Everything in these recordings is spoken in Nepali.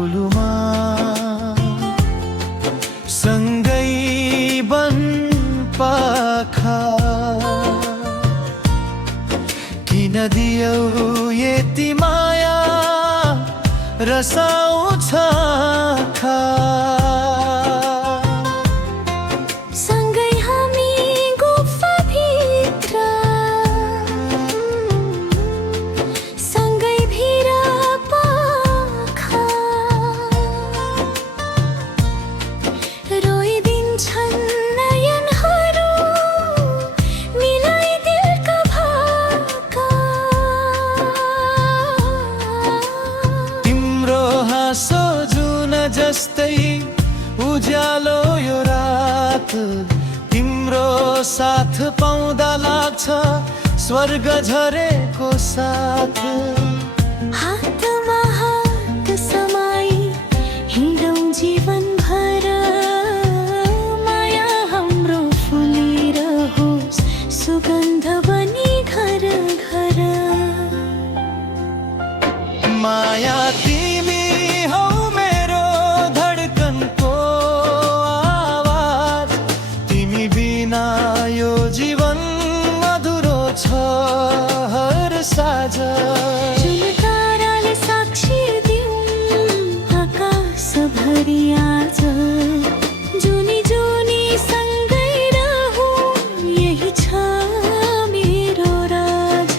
डुलुमा सँगै बन पाखा किन दियौ यति माया रसाउँछ आँखा जस्तै उज्यालो यो रात तिम्रो साथ पाउँदा लाग्छ स्वर्ग झरेको साथ हातमा हात समाई हिँडौँ जीवन भर माया हाम्रो फुलिरहोस् सुगन्ध बनी घर घर माया तिमी हौ यो जीवन मधुरो छ हर साँझ जुन ताराले साक्षी दिउँ आकाश भरि आज जुनी जुनी सँगै रहौँ यही छ मेरो राज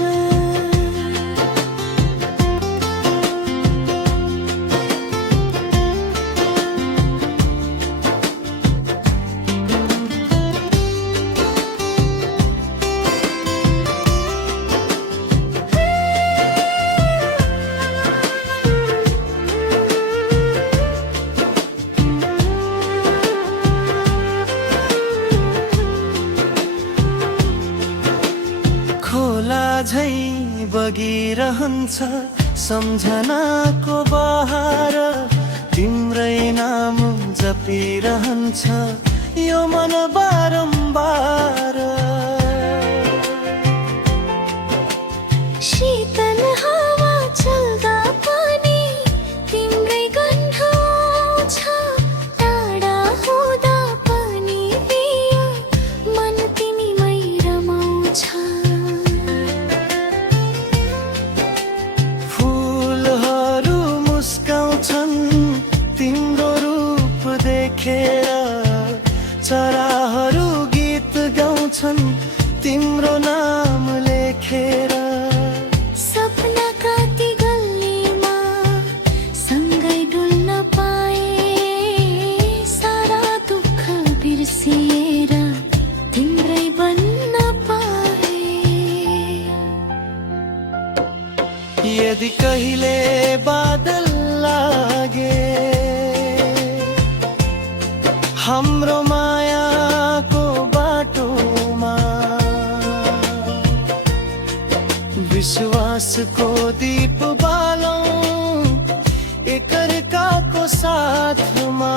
खोला झै बगिरहन्छ सम्झनाको बहार तिम्रै नाम जपिरहन्छ यो मन बारम्बार शीतल हावा चल्दा पनि तिम्रै गन्ध आउँछ टाढा हुँदा पनि बियो मन तिमीमै रमाउँछ फुलहरू मुस्काउँछन् तिम्रो रूप देखेर चराहरू गीत गाउँछन् तिम्रो नाम लेखेर सपनाका ती गल्लीमा सँगै डुल्न पाए सारा दुःख बिर्सिएर तिम्रै बन्न पाए यदि कहिले बादल लागे हाम्रो मायाको बाटोमा विश्वासको दीप बालौं एकअर्काको साथमा